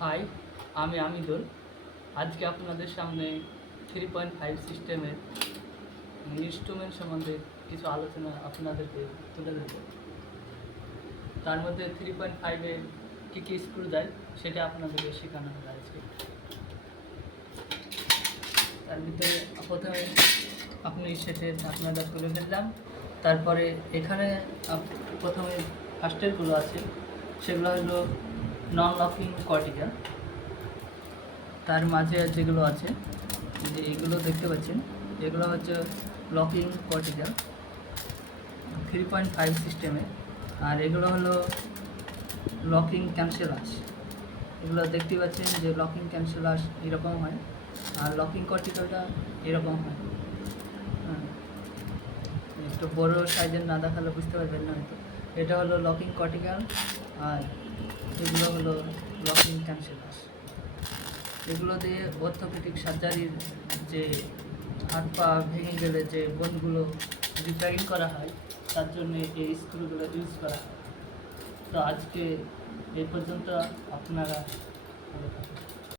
High, আমি আমিদুল। আজকে আপনাদের সামনে 3.5 সিস্টেমের ইনস্ট্রুমেন্ট সম্বন্ধে কিছু আলোচনা আপনাদেরকে তুলে ধরব। তার মধ্যে 3.5-এ কী কী স্ক্রু যায় সেটা আপনাদেরকে শেখানো হবে আজকে। তার ভিতরে প্রথমে আপনি সেটের ঢাকনাটা তুলে ফেললাম। তারপরে এখানে প্রথমে ফার্স্টেরগুলো আছে, সেগুলো হলো নন লকিং কর্টিক্যাল। তার মাঝে যেগুলো আছে, যে এগুলো দেখতে পাচ্ছেন, এগুলো হচ্ছে লকিং কর্টিক্যাল 3.5 সিস্টেমে। আর এগুলো হলো লকিং ক্যান্সেলাস। এগুলো দেখতে পাচ্ছেন যে লকিং ক্যান্সেলাস এরকম হয়, আর লকিং কর্টিক্যালটা এরকম হয়। একটু বড় সাইজের না দেখালে বুঝতে পারবেন না হয়তো। এটা হলো লকিং কর্টিক্যাল, আর এগুলো হলো লকিং ক্যান্সেলাস। এগুলো দিয়ে অর্থোপেডিক সার্জারির যে হাত পা ভেঙে গেলে যে বোনগুলো রিপেয়ারিং করা হয়, তার জন্য এই স্ক্রুগুলো ইউজ করা হয়। তো আজকে এই পর্যন্ত, আপনারা ভালো থাকুন।